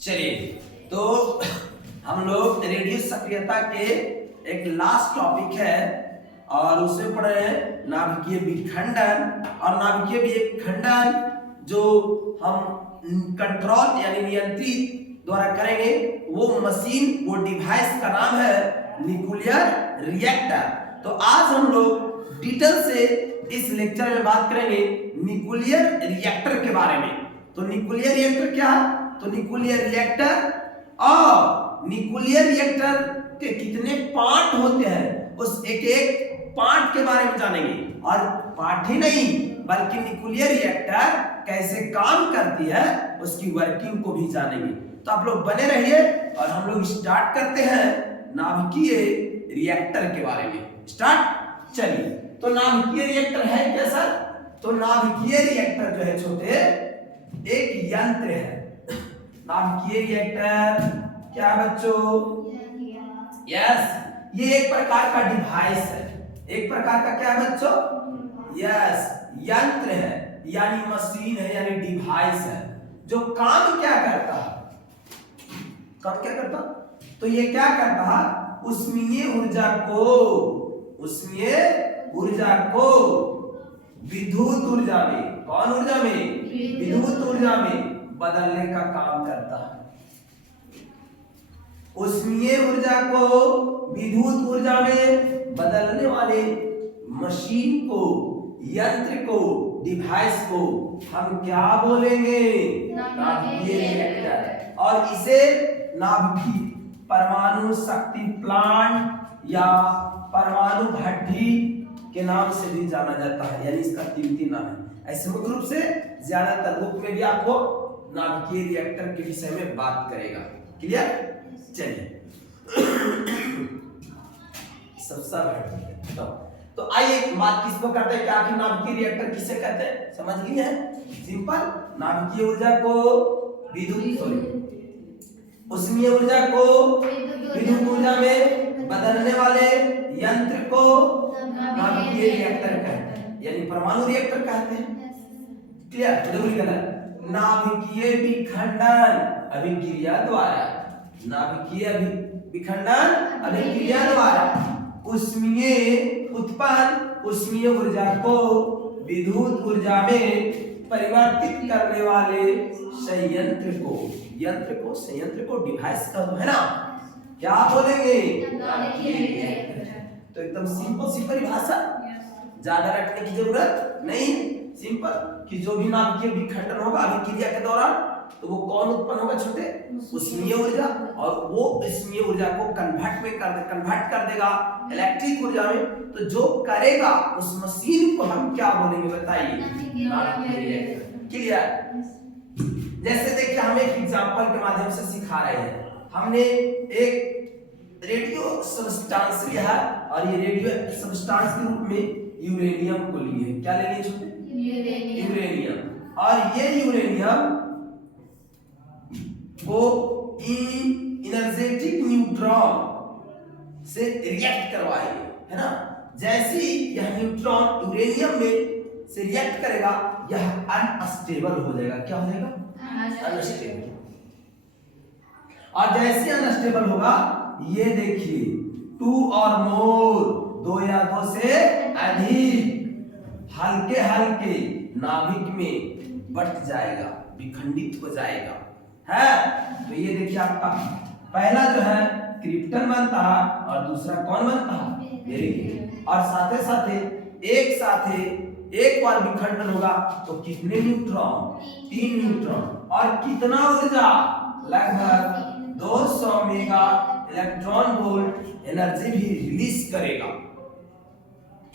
चलिए, तो हम लोग रेडियो सक्रियता के एक लास्ट टॉपिक है और उसमें पढ़ रहे हैं नाभिकीय विखंडन। और नाभिकीय विखंडन जो हम कंट्रोल यानी नियंत्रित द्वारा करेंगे वो मशीन, वो डिवाइस का नाम है न्यूक्लियर रिएक्टर। तो आज हम लोग डिटेल से इस लेक्चर में बात करेंगे न्यूक्लियर रिएक्टर के बारे में। तो न्यूक्लियर रिएक्टर क्या है? तो न्यूक्लियर रिएक्टर और न्यूक्लियर रिएक्टर के कितने पार्ट होते हैं उस एक एक पार्ट के बारे में जानेंगे। और पार्ट ही नहीं बल्कि न्यूक्लियर रिएक्टर कैसे काम करती है उसकी वर्किंग को भी जानेंगे। तो आप लोग बने रहिए और हम लोग स्टार्ट करते हैं नाभिकीय रिएक्टर के बारे में। स्टार्ट। चलिए, तो नाभिकीय रिएक्टर है क्या सर? तो नाभिकीय रिएक्टर जो है छोटे एक यंत्र है। नाभिकीय रिएक्टर क्या बच्चों? यस, ये एक प्रकार का डिवाइस है। एक प्रकार का क्या है बच्चों? यस, यंत्र है यानी मशीन है यानी डिवाइस है जो काम क्या करता है? काम क्या करता? तो ये क्या करता है? उष्मीय ऊर्जा को विद्युत ऊर्जा में, कौन ऊर्जा में? विद्युत ऊर्जा में बदलने का काम करता है। उष्मीय ऊर्जा को विद्युत ऊर्जा में बदलने वाले मशीन को, यंत्र को, डिवाइस को हम क्या बोलेंगे? नाभिकीय रिएक्टर। और इसे नाभिकीय परमाणु शक्ति प्लांट या परमाणु भट्ठी के नाम से भी जाना जाता है, यानी इसका तीन नाम है। ऐसे मुख्य रूप से ज्यादातर बुक में भी आपको नाभिकीय रिएक्टर के विषय में बात करेगा। क्लियर? चलिए, तो आइए एक बात किसको करते हैं कि आखिर नाभिकीय रिएक्टर किसे कहते हैं समझ लिए हैं? सिंपल, नाभिकीय ऊर्जा को उष्मीय ऊर्जा को विद्युत ऊर्जा में बदलने वाले यंत्र को नाभिकीय रिएक्टर कहते हैं, यानी परमाणु रिएक्टर कहते हैं। क्लियर? तो नाभिकीय विखंडन अभिक्रिया द्वारा, नाभिकीय विखंडन अभिक्रिया द्वारा उष्मीय ऊर्जा को विद्युत ऊर्जा में परिवर्तित करने वाले संयंत्र को डिवाइस का है ना, क्या बोलेंगे? तो एकदम सिंपल सी परिभाषा, ज्यादा रटने की जरूरत नहीं। सिंपल कि जो भी नाभिकीय विखंडन होगा अभिक्रिया के दौरान तो वो कौन उत्पन्न होगा छोटे? उष्मीय ऊर्जा। और वो उष्मीय ऊर्जा को कन्वर्ट कर देगा इलेक्ट्रिक ऊर्जा में। तो जो करेगा उस मशीन को हम क्या बोलेंगे बताइए? नाभिकीय रिएक्टर। क्लियर? जैसे देखिए, हम एक एग्जांपल के माध्यम से सिखा रहे हैं। हमने एक रेडियो सब्सटेंस लिया है और ये रेडियो सब्सटेंस के रूप में यूरेनियम को लिए है। क्या ले लिए छोटे? यूरेनियम। और ये यूरेनियम को एनर्जेटिक न्यूट्रॉन से रिएक्ट करवाएंगे, है ना। जैसे ही यह न्यूट्रॉन यूरेनियम में से रिएक्ट करेगा यह अनस्टेबल हो जाएगा। क्या हो जाएगा? अनस्टेबल। और जैसे अनस्टेबल होगा ये देखिए 2 और मोर, 2 या 2 से अधिक हल्के हल्के नाभिक में बट जाएगा, विखंडित हो जाएगा है। तो ये देखिए आपका पहला जो है क्रिप्टन बनता है और दूसरा कौन बनता है? बेरिलियम। और एक साथे एक बार विखंडन होगा तो कितने न्यूट्रॉन? 3 न्यूट्रॉन। और कितना ऊर्जा? लगभग 200 मेगा इलेक्ट्रॉन वोल्ट एनर्जी भी रिलीज करेगा।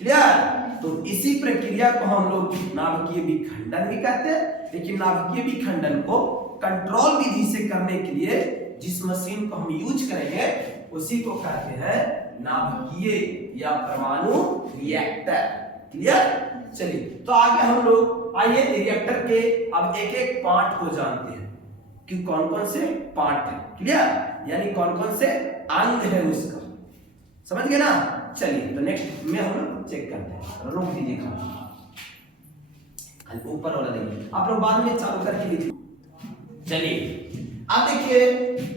क्लियर? तो इसी प्रक्रिया को हम लोग नाभिकीय विखंडन भी कहते हैं। लेकिन नाभिकीय विखंडन को कंट्रोल विधि से करने के लिए जिस मशीन को हम यूज करेंगे उसी को कहते हैं नाभिकीय या परमाणु रिएक्टर। क्लियर? चलिए, तो आगे हम लोग आइए रिएक्टर के अब एक एक पार्ट को जानते हैं कि कौन कौन से पार्ट है। क्लियर? यानी कौन कौन से अंग है उसका, समझ गए ना। चलिए, तो नेक्स्ट में हम लोग चेक करते हैं। रोक दीजिए खाली ऊपर वाला देखिए, आप लोग बाद में चालू करके लिखिए। चलिए, अब देखिए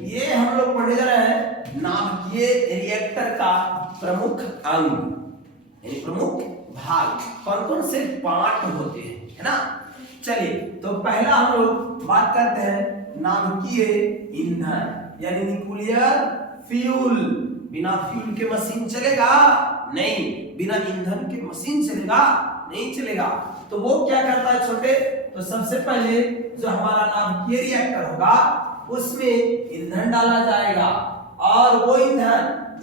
ये हम लोग पढ़ने जा रहे हैं नाभिकीय रिएक्टर का प्रमुख अंग यानी प्रमुख भाग कौन कौन से पार्ट होते हैं, है ना। चलिए तो पहला हम लोग बात करते हैं नाभिकीय ईंधन यानी न्यूक्लियर फ्यूल। बिना फ्यूल के मशीन चलेगा नहीं, बिना ईंधन के मशीन चलेगा नहीं चलेगा। तो वो क्या करता है छोटे, तो सबसे पहले जो हमारा नाभिकीय रिएक्टर होगा उसमें ईंधन डाला जाएगा और वो ईंधन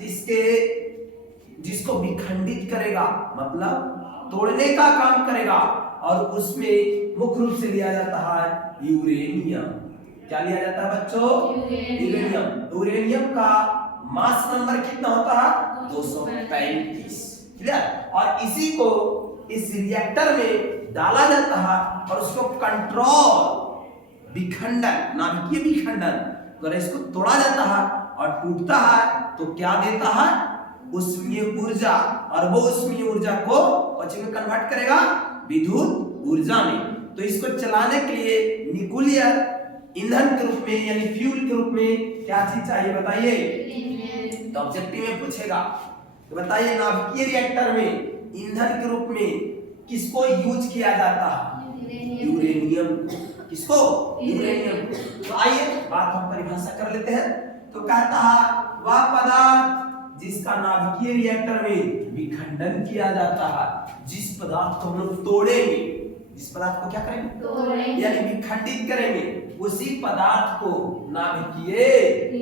जिसको विखंडित करेगा मतलब तोड़ने का काम करेगा और उसमें मुख्य रूप से लिया जाता है यूरेनियम। क्या लिया जाता है बच्चों? यूरेनियम। यूरेनियम का मास नंबर कितना होता है? 235। क्लियर। और इसी को इस रिएक्टर में डाला जाता है और उसको कंट्रोल विखंडन नाभिकीय विखंडन अगर इसको तोड़ा जाता है और टूटता है तो क्या देता है? उष्मीय ऊर्जा। और वो उष्मीय ऊर्जा को कौन में कन्वर्ट करेगा? विद्युत ऊर्जा में। तो इसको चलाने के लिए न्यूक्लियर ईंधन के रूप में यानी फ्यूल के रूप में क्या चीज चाहिए बताइए? तो ऑब्जेक्टिव में पूछेगा तो बताइए नाभिकीय रिएक्टर में ईंधन के रूप में किसको यूज किया जाता है? यूरेनियम। किसको? यूरेनियम। तो आइए बात हम परिभाषा कर लेते हैं। तो कहता है वह पदार्थ जिसका नाभिकीय रिएक्टर में विखंडन किया जाता है, जिस पदार्थ को हम लोग तोड़ेंगे, जिस पदार्थ को क्या करेंगे? तोड़ेंगे यानी विखंडित करेंगे, उसी पदार्थ को नाभिकीय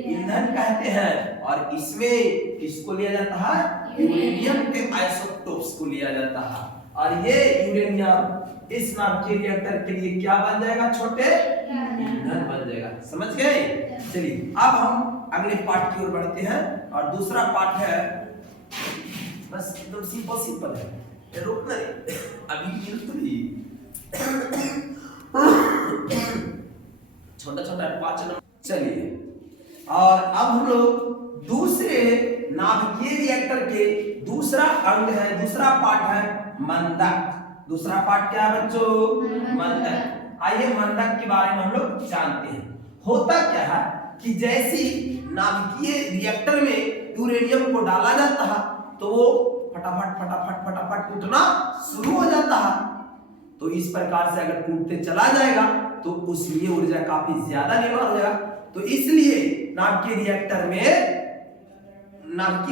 ईंधन कहते हैं। और इसमें किसको लिया जाता है? यूरेनियम के आइसोटोप्स को लिया जाता है। और ये यूरेनियम इस नाभिकीय रिएक्टर के लिए क्या बन जाएगा छोटे? ईंधन बन जाएगा। समझ गए? चलिए अब हम अगले पार्ट की ओर बढ़ते हैं और दूसरा पार्ट है बस एकदम सिंपल है, ये रुकना नहीं अभी मिल तो नहीं छोटा 5 नंबर। चलिए और अब हम लोग दूसरे नाभिकीय रिएक्टर के दूसरा अंग है, दूसरा पार्ट है मंदक। दूसरा पार्ट क्या है बच्चों? मंदक। आइए मंदक के बारे में हम लोग जानते हैं। होता क्या है कि जैसी नाभिकीय रिएक्टर में यूरेनियम को डाला जाता है तो वो फटाफट टूटना शुरू हो जाता है। तो इस प्रकार से अगर टूटते चला जाएगा तो उसमें ऊर्जा काफी ज्यादा निर्माण हो जाएगा। तो इसलिए नाभिकीय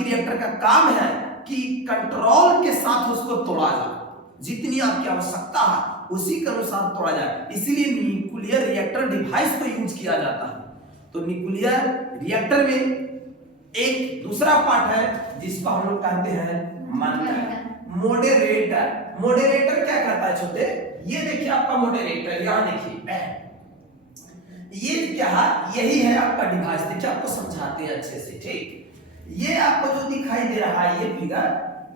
रिएक्टर का काम है कि कंट्रोल के साथ उसको तोड़ा जाए, जितनी आपकी आवश्यकता है उसी के अनुसार तोड़ा जाए। इसीलिए न्यूक्लियर रिएक्टर डिवाइस को यूज किया जाता है। तो न्यूक्लियर रिएक्टर में एक दूसरा पार्ट है जिसको हम लोग कहते हैं मंदक। मॉडरेटर। मॉडरेटर क्या करता है छोटे? ये देखिए आपका मॉडरेटर, यहां देखिए ये क्या है? यही है आपका डिवाइस। देखिए आपको समझाते हैं अच्छे से, ठीक। ये आपको जो दिखाई दे रहा है ये फिगर,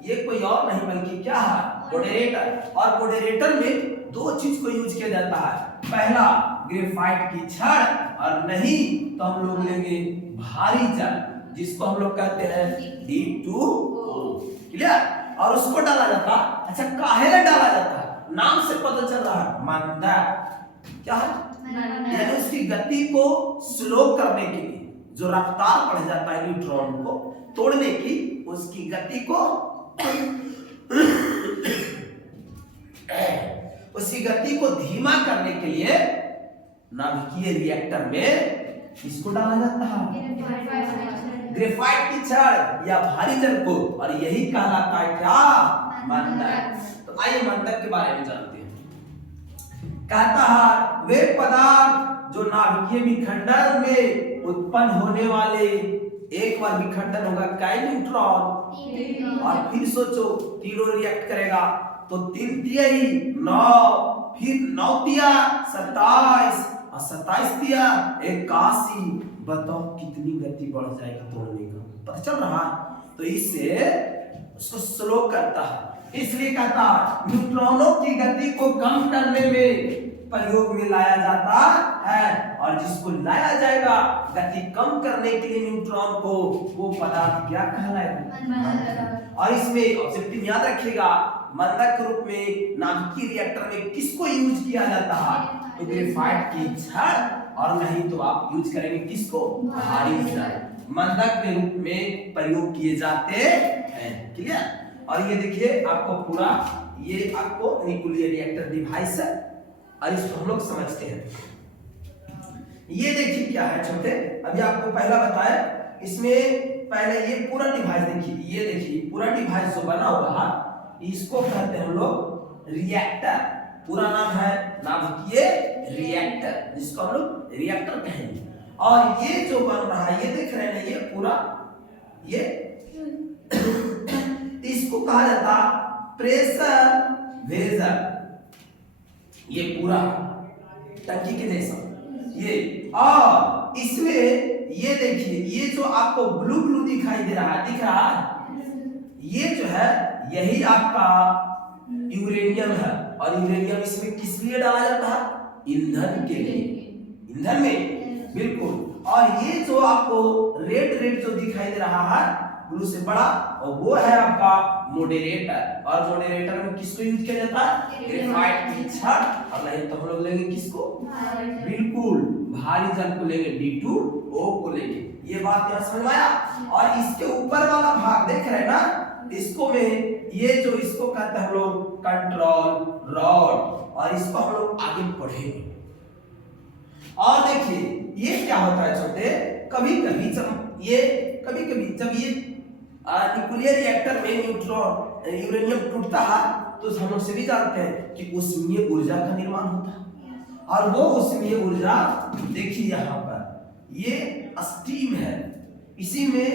ये कोई और नहीं बल्कि क्या है? मॉडरेटर। और मॉडरेटर में दो चीज को यूज किया जाता है। पहला ग्रेफाइट की छड़ और नहीं तो हम लोग लेंगे भारी जल जिसको हम लोग कहते हैं D2O। क्लियर। और उसको डाला जाता। अच्छा काहे डाला जाता है? नाम से पता चल रहा है मंदक। क्या है? यानी उसकी गति को स्लो करने के लिए, जो रफ्तार बढ़ जाता है न्यूट्रॉन को तोड़ने की, उसकी गति को उसी गति को धीमा करने के लिए नाभिकीय रिएक्टर में किसको डाला जाता है? ग्रेफाइट की छड़ या भारी जल को। और यही कहलाता है क्या? मंदक। तो आइए मंदक के बारे में जानते हैं। कहता है वे पदार्थ जो नाभिकीय विखंडन में उत्पन्न होने वाले, एक बार विखंडन होगा कई न्यूट्रॉन और फिर सोचो तीनों रिएक्ट करेगा तो 3 तिहाई 9, फिर 9 तिया 27 और 27 तिया 81। बताओ कितनी गति बढ़ जाएगी तोड़ने का, पता चल रहा है? तो इससे उसको स्लो करता है। इसलिए कहता है न्यूट्रॉनों की गति को कम करने में प्रयोग में लाया जाता है। और जिसको लाया जाएगा गति कम करने के लिए न्यूट्रॉन को, वो पदार्थ क्या कहलाएगा? और इसमें ऑब्जेक्टिव याद रखिएगा, मंदक के रूप में नाभिकीय रिएक्टर में किसको यूज किया जाता है? तो ग्रेफाइट की छड़ और नहीं तो आप यूज करेंगे किसको, भारी जल, मंदक के रूप में प्रयोग किए जाते हैं। क्लियर। और ये देखिए आपको पूरा ये आपको न्यूक्लियर रिएक्टर डिवाइस है और इसको हम लोग समझते हैं। ये देखिए क्या है छोटे, अभी आपको पहला बताया, इसमें पहले ये पूरा डिवाइस देखिए, ये देखिए पूरा डिवाइस जो बना हुआ है इसको कहते हैं हम लोग रिएक्टर। पूरा नाम है नाभिकीय रिएक्टर, जिसको हम लोग रिएक्टर कहेंगे। और ये जो बन रहा है ये देख रहे हैं ये पूरा, ये इसको कहा जाता प्रेशर वेसल। ये पूरा टंकी के जैसा ये, और इसमें ये देखिए ये जो आपको ब्लू ब्लू दिखाई दे रहा है, दिख रहा है, ये जो है यही आपका यूरेनियम है। और यूरेनियम इसमें किस लिए डाला जाता है, ईंधन के लिए, ईंधन में, बिल्कुल। और ये जो आपको रेड रेड जो दिखाई दे रहा है ब्लू से बड़ा, और वो है आपका मॉडरेटर। और मॉडरेटर में किसको यूज किया जाता है, ग्रेफाइट की छड़। और नहीं तो हम लोग लेंगे किसको, बिल्कुल भारी जल को लेंगे, D2O को लेंगे। ये बात यहाँ समझ में आया। और इसके ऊपर वाला भाग देख रहे हैं ना, इसको में ये जो इसको कहते हैं हम लोग कंट्रोल रॉड, और इसको हम लोग आगे पढ़ेंगे। और देखिए ये क्या होता है छोटे, कभी कभी जब ये न्यूक्लियर रिएक्टर में न्यूट्रॉन यूरेनियम टूटता है तो हम लोग से भी जानते हैं कि उसमें ऊर्जा का निर्माण होता है। और वो उसमें ऊर्जा देखिए यहाँ पर ये स्टीम है, इसी में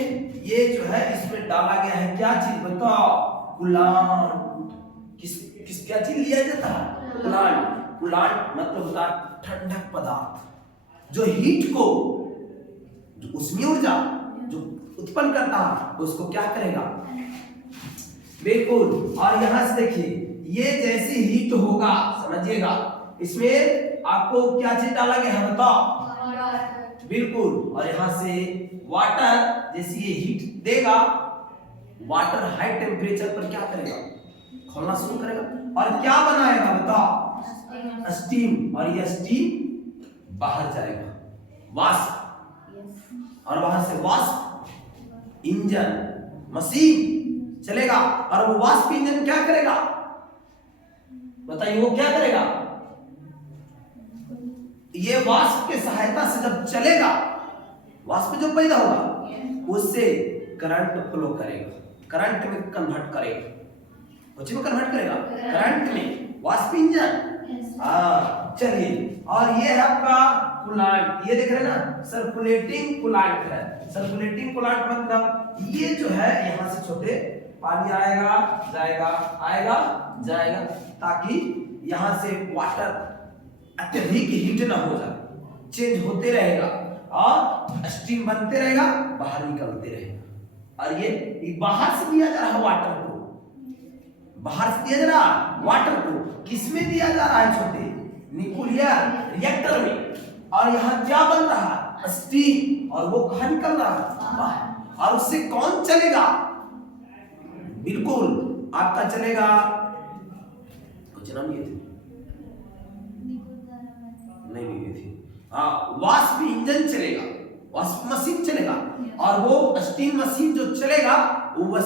ये जो है इसमें डाला गया है क्या चीज बताओ, कूलांट। किस क्या चीज लिया जाता है, कूलांट। कूलांट मतलब होता है ठंडक पदार्थ, जो हीट को, जो उसमें ऊर्जा जो उत्पन्न करता है उसको क्या करेगा, बिल्कुल। और यहां से देखिए ये जैसी हीट होगा, समझिएगा इसमें आपको क्या चीज डाला गया है बताओ, बिल्कुल। और यहां से वाटर जैसे ये हीट देगा, वाटर हाई टेम्परेचर पर क्या करेगा, खोलना शुरू करेगा और क्या बनाएगा बताओ, स्टीम। और ये स्टीम बाहर जाएगा, वाष्प, और वहां से वाष्प इंजन मशीन चलेगा। और वो वाष्प इंजन क्या करेगा बताइए, वो क्या करेगा, ये वाष्प के सहायता से जब चलेगा, वाष्प जो पैदा होगा उससे करंट फ्लो करेगा, करंट में कन्वर्ट करेगा, कुछ में कन्वर्ट करेगा करंट में, वाष्प इंजन। चलिए, और ये है आपका कूलांट, ये देख रहे हैं ना, सर्कुलेटिंग कूलांट है। सर्कुलेटिंग कूलांट मतलब ये जो है यहाँ से छोटे पानी आएगा जाएगा, आएगा जाएगा, ताकि यहाँ से वाटर अत्यधिक हीट ना हो जाए, चेंज होते रहेगा और स्टीम बनते रहेगा, बाहर निकलते रहेगा। और ये बाहर से दिया जा रहा है वाटर को, बाहर से दिया जा रहा है वाटर को, किसमें दिया जा रहा है छोटे, न्यूक्लियर रिएक्टर में। और यहाँ क्या बन रहा है, स्टीम, और वो कहाँ निकल रहा है बाहर। और उससे कौन चलेगा, बिल्कुल आपका चलेगा, कुछ नाम ये थे नहीं थी, वाष्प इंजन चलेगा, वाष्प मशीन चलेगा। और वो स्टीम मशीन जो चलेगा वो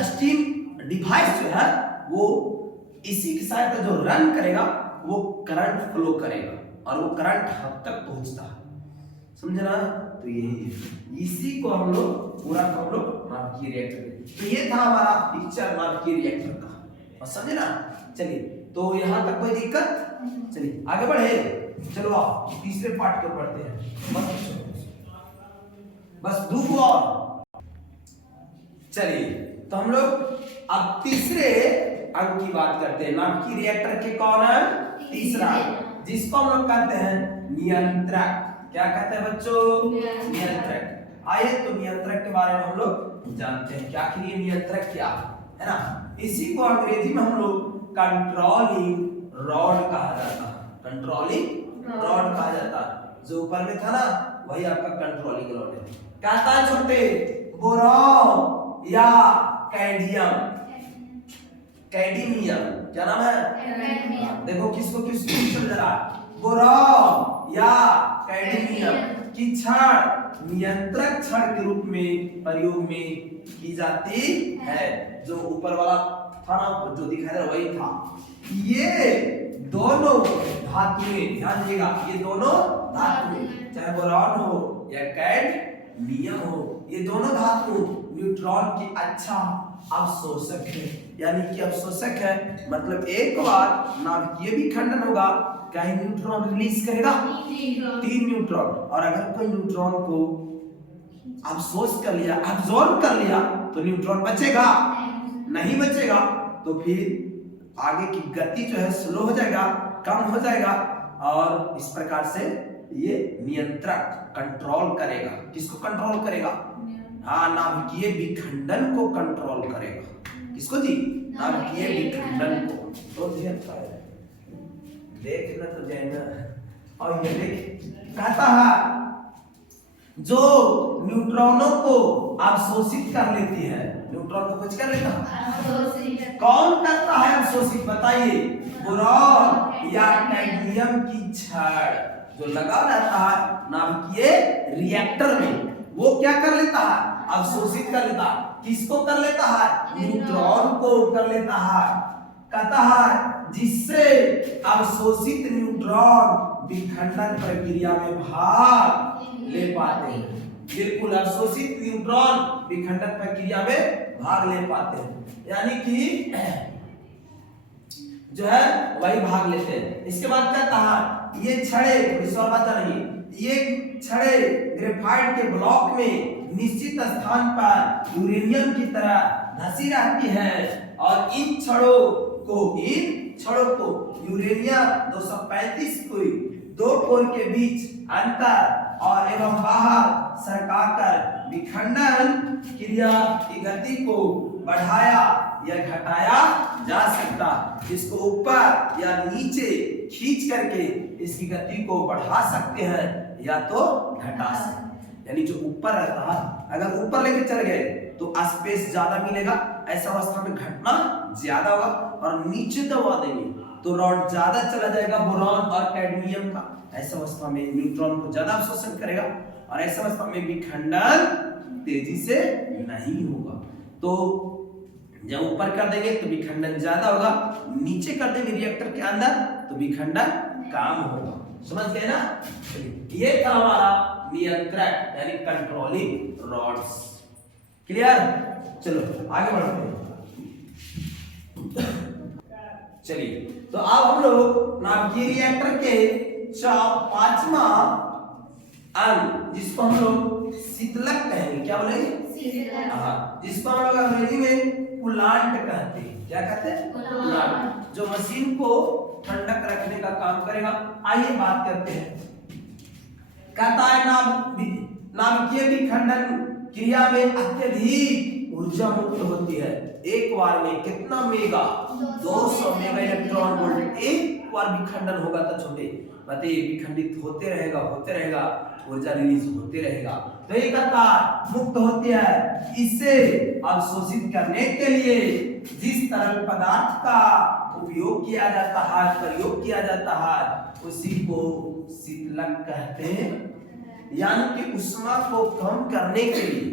स्टीम डिवाइस जो है वो इसी की सहायता जो रन करेगा वो करंट फ्लो करेगा, और वो करंट हम तक पहुंचता है, समझना। तो यही है, इसी को हम लोग पूरा हम लोग नाभिकीय रिएक्टर। तो ये था हमारा पिक्चर नाभिकीय रिएक्टर का, और समझे ना। चलिए, तो यहाँ तक कोई दिक्कत, चलिए आगे बढ़े, चलो आओ तीसरे पार्ट को पढ़ते हैं, बस दो और। चलिए, तो हम लोग अब तीसरे अंग की बात करते हैं। नाभिकीय रिएक्टर के कौन है, तीसरा, जिसको हम लोग कहते हैं नियंत्रक। क्या कहते हैं बच्चों, नियंत्रक। आइए तो नियंत्रक के बारे में हम लोग जानते हैं, क्या आखिर नियंत्रक क्या है ना। इसी को अंग्रेजी में हम लोग कंट्रोलिंग रॉड कहा जाता है, कंट्रोलिंग रॉड कहा जाता है। जो ऊपर में था ना वही आपका कंट्रोलिंग रॉड है। कहता है छोटे, बोरॉन या कैडमियम, कैडमियम क्या नाम है, देखो किसको किसको जरा बोरॉन या कैडमियम की क्षण नियंत्रक क्षण के रूप में प्रयोग में की जाती है। जो ऊपर वाला था ना, जो दिखाई दे रहा वही था। ये दोनों धातुएं, ध्यान दीजिएगा, ये दोनों धातुएं, चाहे बोरॉन हो या कैडमियम हो, ये दोनों धातु न्यूट्रॉन की अच्छा अवशोषक है। यानी कि अवशोषक है मतलब एक बार नाभिकीय विखंडन होगा, कई न्यूट्रॉन रिलीज करेगा, 3 न्यूट्रॉन। और अगर कोई न्यूट्रॉन को अवशोष कर लिया, अब्सॉर्ब कर लिया, तो न्यूट्रॉन बचेगा नहीं बचेगा, तो फिर आगे की गति जो है स्लो हो जाएगा, कम हो जाएगा। और इस प्रकार से ये नियंत्रक कंट्रोल करेगा। किसको कंट्रोल करेगा? हाँ, नाभिकीय विखंडन को कंट्रोल करेगा। किसको जी? नाभिकीय विखंडन को। तो देखना तो जाएगा। और ये देख, कहता है जो न्यूट्रॉनों को अवशोषित कर लेती है, न्यूट्रॉन को कुछ कर लेता है, कौन करता है अवशोषित? बताइए। बोरॉन या कैडमियम की छड़ जो लगा रहता है नाभिकीय रिएक्टर में, वो क्या कर लेता है? अवशोषित कर लेता है। किसको कर लेता है? न्यूट्रॉन को कर लेता है। कहता है जिससे अवशोषित न्यूट्रॉन विखंडन प्रक्रिया में भाग ले पाते हैं। बिल्कुल, अवशोषित न्यूट्रॉन विखंडन प्रक्रिया में भाग ले पाते हैं, यानी कि जो है वही भाग लेते हैं। इसके बाद कहता है ये छड़े, इस और बात नहीं, ये छड़े ग्रेफाइट के ब्लॉक में निश्चित स्थान पर यूरेनियम की तरह धसी रहती है। और इन छड़ों को यूरेनियम 235 को दो कोर के बीच अंतर और एवं बाहर सरकाकर विखंडन क्रिया की गति को बढ़ाया या घटाया जा सकता। इसको ऊपर या नीचे खींच करके इसकी गति को बढ़ा सकते हैं या तो घटा सकते हैं। यानी जो ऊपर रहता है, अगर ऊपर लेके चल गए तो स्पेस ज्यादा मिलेगा, ऐसा अवस्था में घटना ज्यादा होगा। और नीचे दबा देंगे तो रॉड ज्यादा चला जाएगा बोरॉन और कैडमियम का, ऐसा अवस्था में न्यूट्रॉन को ज्यादा अवशोषण करेगा और ऐसा अवस्था में विखंडन तेजी से नहीं होगा। तो जब ऊपर कर देंगे तो विखंडन ज्यादा होगा, नीचे कर देंगे रिएक्टर के अंदर तो विखंडन कम होगा। समझ गए ना? ये था हमारा नियंत्रक यानी कंट्रोलिंग रॉड्स। क्लियर? चलो आगे बढ़ते हैं। चलिए, तो अब हम लोग नाभिकीय रिएक्टर के 5वां अंग, जिसको हम लोग शीतलक कहेंगे। क्या बोलेंगे? हाँ, जिसको हम लोग अंग्रेजी में कूलांट कहते हैं। क्या कहते हैं? कूलांट, जो मशीन को ठंडक रखने का काम करेगा। आइए बात करते हैं। कहता है नाभिकीय विखंडन क्रिया में अत्यधिक ऊर्जा मुक्त होती है। एक बार में कितना मेगा? 200 मेगा इलेक्ट्रॉन वोल्ट एक बार विखंडन होगा तो छोटे बताइए, विखंडित होते रहेगा, ऊर्जा रिलीज होते रहेगा। तो ये कहता मुक्त होती है। इसे अवशोषित करने के लिए जिस तरल पदार्थ का उपयोग किया जाता है, प्रयोग किया जाता है, उसी को शीतलक कहते हैं। यानी कि उष्मा को कम करने के लिए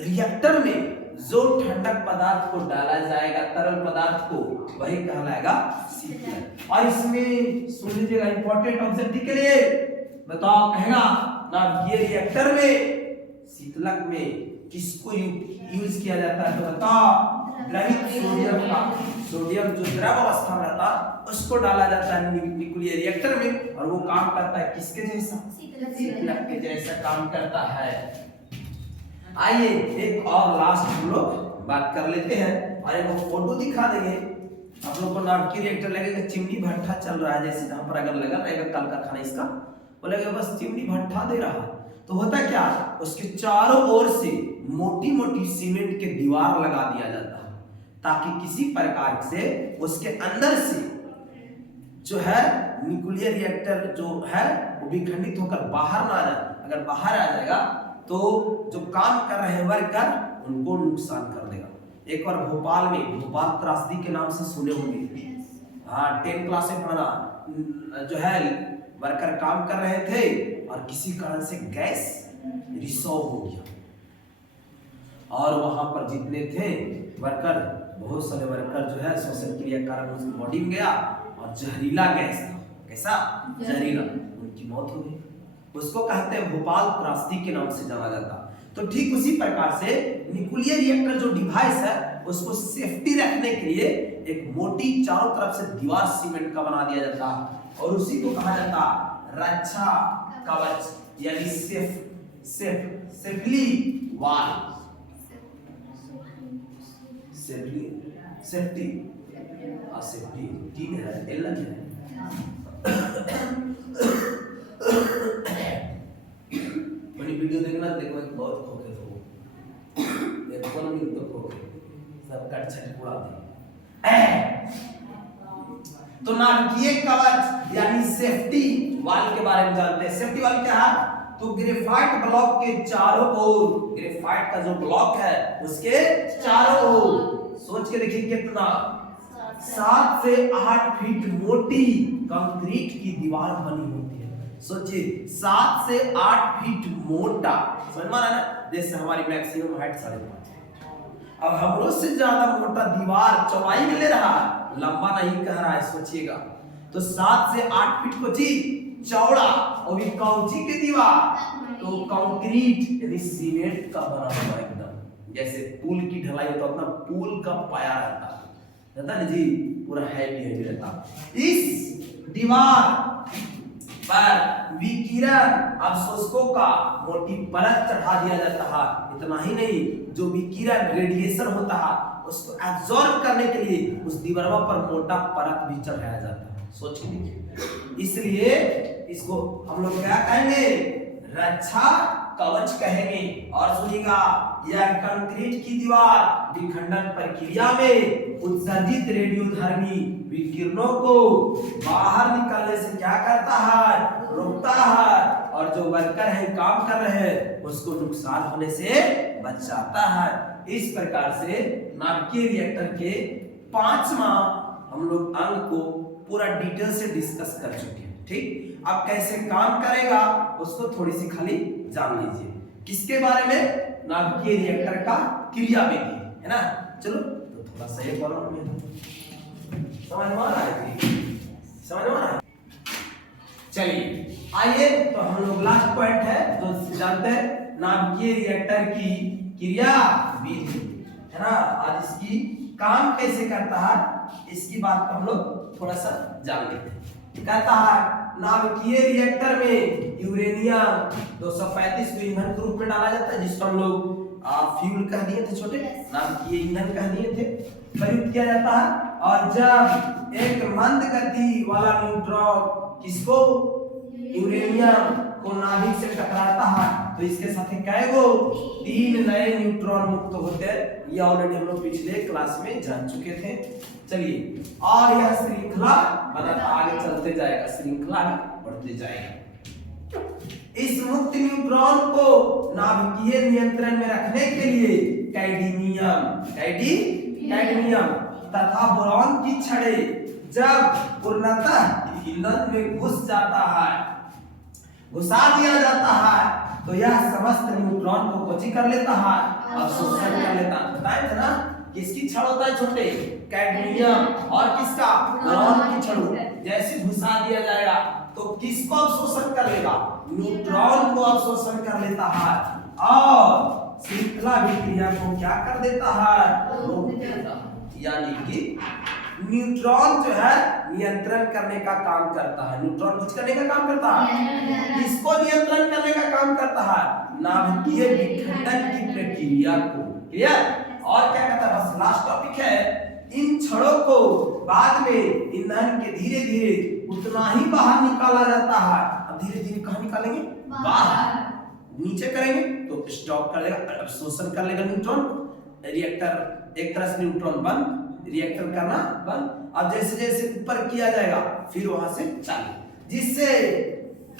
रिएक्टर में जो ठंडक पदार्थ को डाला जाएगा, तरल पदार्थ को, वही कहलाएगा शीतलक। और इसमें सुन लीजिएगा इंपॉर्टेंट ऑब्जेक्टिव के लिए बताओ, कहेगा नाभिकीय रिएक्टर में शीतलक में किसको यूज किया जाता है? तो बताओ, द्रवित सोडियम का। सोडियम जो द्रव अवस्था में रहता है उसको डाला जाता है न्यूक्लियर रिएक्टर में, और वो काम करता है किसके जैसा? शीतलक के जैसा काम करता है। आइए एक और लास्ट हम लोग बात कर लेते हैं और एक फोटो दिखा देंगे आप लोग को। नाभिकीय रिएक्टर लगेगा चिमनी भट्ठा चल रहा है, जैसे जहां पर अगर लगा रहेगा कल कारखाना इसका, बोलेगा बस चिमनी भट्ठा दे रहा। तो होता क्या, उसके चारों ओर से मोटी मोटी सीमेंट के दीवार लगा दिया जाता है, ताकि किसी प्रकार से उसके अंदर से जो है न्यूक्लियर रिएक्टर जो है वो विखंडित होकर बाहर ना आ जाए। अगर बाहर आ जाएगा तो जो काम कर रहे हैं वर्कर उनको नुकसान कर देगा। एक बार भोपाल में भोपाल त्रासदी के नाम से सुने होंगे, हाँ 10 क्लास में पढ़ा, जो है वर्कर काम कर रहे थे और किसी कारण से गैस रिसॉव हो गया और वहां पर जितने थे वर्कर, बहुत सारे वर्कर जो है श्वसन क्रिया के कारण उसकी बॉडी में गया और जहरीला गैस था। कैसा? जहरीला। उनकी मौत हो गई। उसको कहते हैं भोपाल त्रासदी के नाम से जाना जाता। तो ठीक उसी प्रकार से न्यूक्लियर रिएक्टर जो डिवाइस है उसको सेफ्टी रखने के लिए एक मोटी चारों तरफ से दीवार सीमेंट का बना दिया जाता और उसी को कहा जाता रक्षा कवच यानी सेफ्टी वॉल। सेफ्टी ठीक है, एलन है। मैंने वीडियो देखना, देखो बहुत खोखे तो एक कौन मिनट तो खोखे सब कट छट उड़ा दे। तो नाभिकीय कवच यानी सेफ्टी वाल के बारे में जानते हैं। सेफ्टी वाल क्या है? तो ग्रेफाइट ब्लॉक के चारों ओर, ग्रेफाइट का जो ब्लॉक है उसके चारों ओर सोच के देखिए कितना 7 से 8 फीट मोटी कंक्रीट की दीवार बनी होती है। सोचिए 7 से 8 फीट मोटा, समझ में आ रहा है? जैसे हमारी मैक्सिमम हाइट 5.5। अब हम लोग से ज्यादा मोटा दीवार चौड़ाई में ले रहा है, लंबा नहीं कह रहा है, सोचिएगा। तो 7 से 8 फीट को चौड़ा और भी कौची की दीवार, तो कंक्रीट यानी सीमेंट का बना हुआ एकदम, जैसे पुल की ढलाई होता है ना, पुल का पाया रहता है जी, पूरा हैवी रहता। इस दीवार पर विकिरण अवशोषकों का मोटी परत चढ़ा दिया जाता है। इतना ही नहीं, जो विकिरण रेडिएशन होता है उसको एब्जॉर्ब करने के लिए उस दीवारों पर मोटा परत भी चढ़ाया जाता है। सोच के देखिए, इसलिए इसको हम लोग क्या कहेंगे? रक्षा कवच कहेंगे। और सुनिएगा, यह कंक्रीट की दीवार विखंडन प्रक्रिया में उत्सर्जित रेडियोधर्मी विकिरणों को बाहर निकलने से क्या करता है? रोकता है, और जो वर्कर है काम कर रहे हैं उसको नुकसान होने से बचाता है। इस प्रकार से नाभिकीय रिएक्टर के 5वां हम लोग अंग को पूरा डिटेल से डिस्कस कर चुके हैं। ठीक, अब कैसे काम करेगा उसको थोड़ी सी खाली जान लीजिए। किसके बारे में? नाभिकीय रिएक्टर का क्रिया विधि, है ना। चलो तो थोड़ा सा ये बोलो, समझ में आ रहा है? समझ में आ रहा है? चलिए आइए, तो हम लोग लास्ट पॉइंट है जो जानते हैं, नाभिकीय रिएक्टर की क्रिया विधि, है ना। आज इसकी काम कैसे करता है इसकी बात को हम लोग थोड़ा सा जान लेते हैं। कहता है नाभिकीय रिएक्टर में यूरेनियम 235 को ईंधन के रूप में डाला जाता है, जिसको हम लोग फ्यूल कह दिए थे, छोटे नाभिकीय ईंधन कह दिए थे, प्रयुक्त किया जाता है। और जब एक मंद गति वाला न्यूट्रॉन किसको? यूरेनियम को नाभिक से टकराता है तो इसके साथ क्या गो 3 नए न्यूट्रॉन मुक्त होते हैं। ये ऑलरेडी हम लोग पिछले क्लास में जान चुके थे। चलिए, और यह श्रृंखला बनाता आगे चलते जाएगा, श्रृंखला बढ़ते जाएगा। इस मुक्त न्यूट्रॉन को नाभिकीय नियंत्रण में रखने के लिए कैडमियम तथा बोरॉन की छड़ें जब पूर्णतः ईंधन में घुस जाता है, घुसा दिया जाता है, तो यह समस्त न्यूट्रॉन को कोची कर लेता है, अवशोषण कर लेता है। बताए थे ना, किसकी छड़ होता है छोटे? कैडमियम। और किसका? बोरॉन की छड़। जैसे घुसा दिया जाएगा तो किसको अवशोषण कर लेगा? न्यूट्रॉन को अवशोषण कर लेता है और श्रृंखला विक्रिया को क्या कर देता है? रोक देता है। यानी कि न्यूट्रॉन जो है नियंत्रण करने का काम करता है। न्यूट्रॉन कुछ करने का काम करता है, किसको नियंत्रण करने का काम करता है? नाभिकीय विखंडन की प्रक्रिया को। क्लियर? और क्या कहता है? बस लास्ट टॉपिक है, इन छड़ों को बाद में ईंधन के धीरे धीरे उतना ही बाहर निकाला जाता है। अब धीरे धीरे कहां निकालेंगे? बाहर। नीचे करेंगे तो स्टॉप कर लेगा, अवशोषण कर लेगा न्यूट्रॉन। रिएक्टर एक तरह से न्यूट्रॉन बंद, रिएक्टर करना बंद। अब जैसे जैसे ऊपर किया जाएगा फिर वहां से चालू, जिससे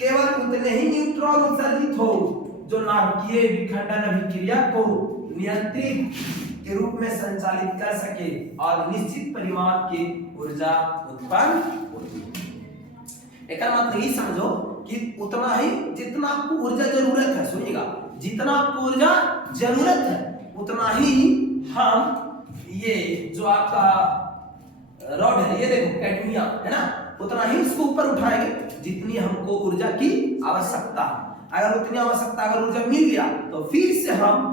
केवल उतने ही न्यूट्रॉन उत्सर्जित हो जो नाभिकीय विखंडन अभिक्रिया को नियंत्रित के रूप में संचालित कर सके और निश्चित परिमाण की ऊर्जा उत्पन्न होती है। एक मतलब यही समझो कि उतना ही जितना आपको ऊर्जा जरूरत है, सुनिएगा, जितना आपको ऊर्जा जरूरत है उतना ही हम ये जो आपका रॉड है, ये देखो कैडमियम है ना, उतना ही इसको ऊपर उठाएंगे जितनी हमको ऊर्जा की आवश्यकता है। अगर उतनी आवश्यकता अगर ऊर्जा मिल गया तो फिर से हम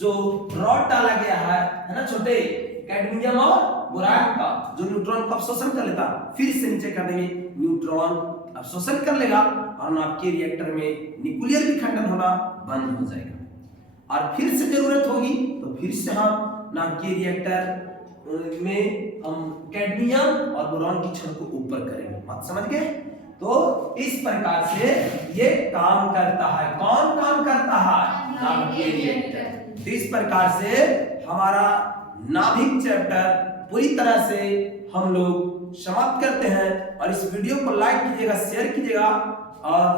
जो रॉड डाला गया है ना छोटे, कैडमियम और बोरान का, जो न्यूट्रॉन को अवशोषण कर लेता, फिर से नीचे कर देंगे, न्यूट्रॉन अवशोषण कर लेगा और आपके रिएक्टर में न्यूक्लियर विखंडन होना बंद हो जाएगा। और फिर से जरूरत होगी तो फिर से हम आपके रिएक्टर में हम कैडमियम और बोरॉन की छड़ को ऊपर करेंगे। बात समझ गए? तो इस प्रकार से ये काम करता है। कौन काम करता है? नाभिकीय रिएक्टर। तो इस प्रकार से हमारा नाभिक चैप्टर पूरी तरह से हम लोग समाप्त करते हैं। और इस वीडियो को लाइक कीजिएगा, शेयर कीजिएगा और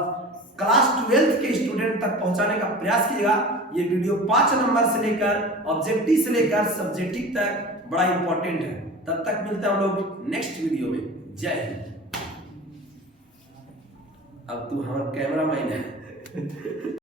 क्लास 12 के स्टूडेंट तक पहुंचाने का प्रयास कीजिएगा। ये वीडियो 5 नंबर से लेकर ऑब्जेक्टिव से लेकर सब्जेक्टिव तक बड़ा इंपॉर्टेंट है। तब तक मिलते हैं हम लोग नेक्स्ट वीडियो में। जय हिंद। अब तू हमारा कैमरा मैन है।